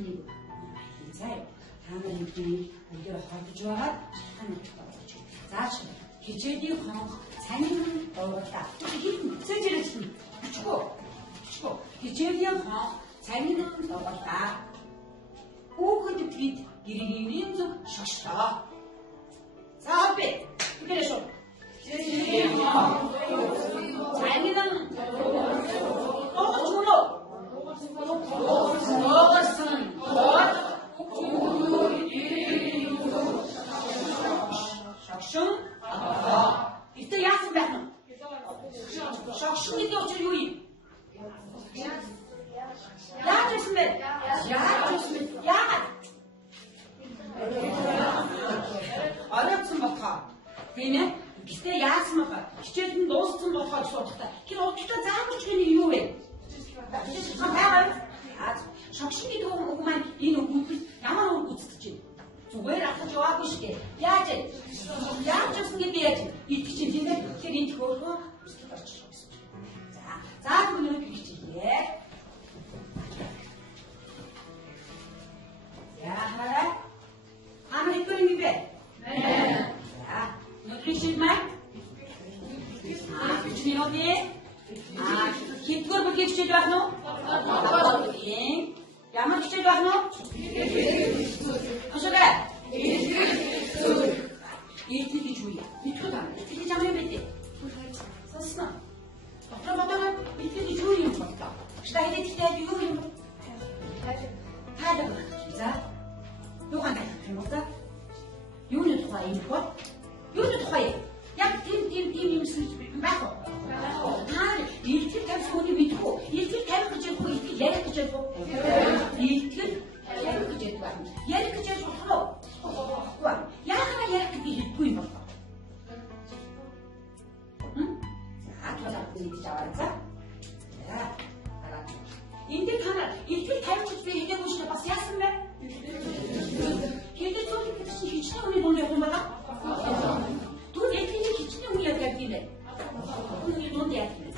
шашны заяа. Та нар бидний өндөр холдож байгаа шалтгаан нь болж байна. Зааш хичээлийн хонх цанин дуугарлаа. Хичээж ирсэн. Бичгөө. Хичээлийн хонх цанин дуугарлаа. Хүүхэд бид гэрийн зүг шошлоо. За би бүгдээ шоо. Хичээлийн хонх цанин дуугарлаа. Дуугарсан. Шогшин. Итэ яасан байх нь? Шогшин гэдэг учир юу юм? Яаж байсан бэ? Яагаад? Оройтсон болохоо. Тийм ээ? Гэтэ яасан бэ? Хичээл нь дууссан болохоо асуудалтай. Тэр удалтай заамж гэх нь юу вэ? Шогшин гэдэг үг маань энэ үгээс ямар үг үзэж байна? Зүгээр ахаж яваагүй шүү дээ. Яаж явсан гэдэг яаж итгэж чинь тийм ээ? Тэгэхээр энэ төхөөргөө өсөлт орчих гэсэн. За өнөөдөр хичээлээ. Яхаа. Амар их юм бэ? За өнөөдөр хичээл маань хичээл юу? Хитгэр бүхий хичээл байх нь? Ямар хичээл байх нь? Хашаа. Итгэл гэж үе. Итгэл байна. Итгэл ямар юм бэ? Сосно. Батаа итгэл гэж юу юм бэ? Штайд итгэл юу юм бэ? Хайр. За. Юу хандах юм бэ? Юуны тухай юм бэ? Юуны тухай? Яг тийм юмсэн байх уу? Итгэл тавьсан хүний мэдгүй. Итгэл тавих гэж яахгүй, итгэл ярих гэж яахгүй. Итгэл ярих гэж яахгүй. Ярих гэж яахгүй. Яахаа ярих гэж хэлдэггүй юм байна. За тэгж аваад за. Энд танаа итгэл тавих гэж би хэлээгүй шүү бас яасан бэ? Хэдий зүйл гэж хичнээн үний дунд явах юм байна. Түр эдгээр хичнээн үний яг юм бэ? Үний дунд яг юм.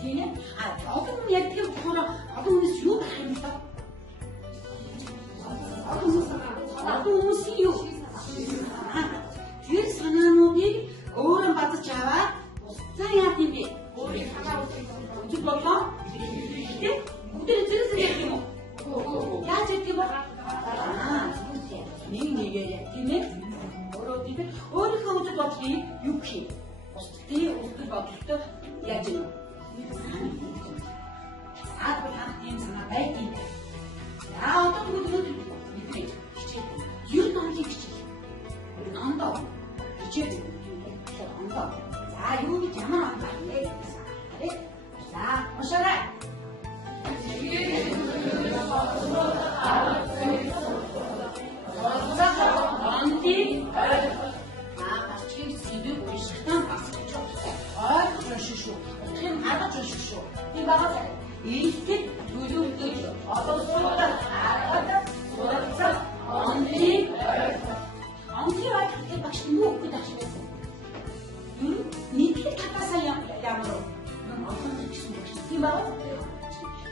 Тийм ээ. Одоо хүн яг тэр болохоор одоо хүнээс юу гэх юм бэ? Одоо хүмүүс юу? Тэр санаануудыг өөрөө бадаж аваад устгах яах юм бэ? Өөрийн санаа үзэх болоо. Тийм. Бүгдээ зэрэг яг юм уу? Яаж яг юм бэ? Нэг тийм ээ. Өөрийнхөө үзэл бодлыг юу гэх юм? Устдын үзэл бодлоо яаж юм? Аадгүй ханх тийм санаа байдгийг. Одоо бүгд мэдээ хичээл. Юу номлыг хичээл. Ондоо хичээл. Ондоо. За юу гэж ямар ондоо вэ? За ушаарай. Бачгийг сэдв уншихтан бас ойлгож унших шүү. Тийм харгаж унших шүү. Тийм байгаа. Итгэл төлөвлөж одоо сургуулиар суралцах онцлог онцлог багш нь юу гэж ашигласан? Нийтлэг татасаа ямар олон гэсэн багш тийм байгаа.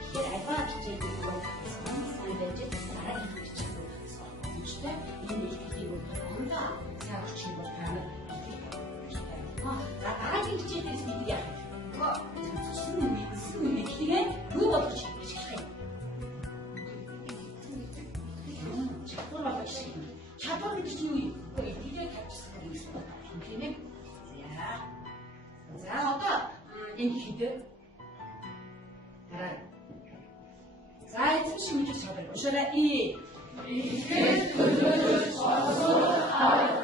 Тэгэхээр альфа хичээл гэдэг нь сайн байж дараа нь хичээл. Сонирхолтой энэ ихтгэл ондоо цааш чинь бол танай дараагийн хичээлээс бид яах вэ? Зүссэн мэдлэгээ юу болгож ашиглах юм? Чадвар болгож ашиглах. Чадвар гэж юу юм? Эдгээр тавьчихсан гэсэн үг тийм ээ. За одоо энэ хідээ хараа. За эцэг шиг чадвар. Ушаарай. Итгэл төлөвлөж сонсох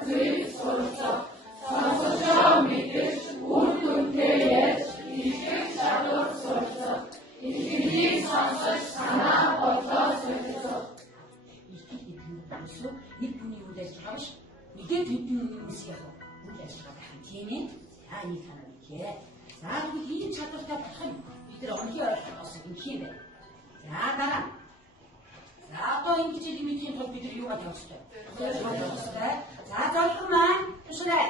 зүйл суралцах. Сонсож мэдэж үр дүнтэй яаж итгэх чадвар суралцах. Итгэлийг сонсож санаа бодлоо суралцах. Итгэл гэдэг нь нэг хүний үйл ажиллагаа биш. Мэдээд хэдэн хүмүүсийн үйл ажиллагаа байх юм тийм ээ. За нэг санаа бичлээ. За тэгвэл энэ чадвартай болох юм. Бид нэр онлын ойлгохоос ингэх юм байна. За дараа. За одоо энэ хичээлийн мэдхийн тулд бид юу гэж явах вэ? За зорилго маань түшрээ.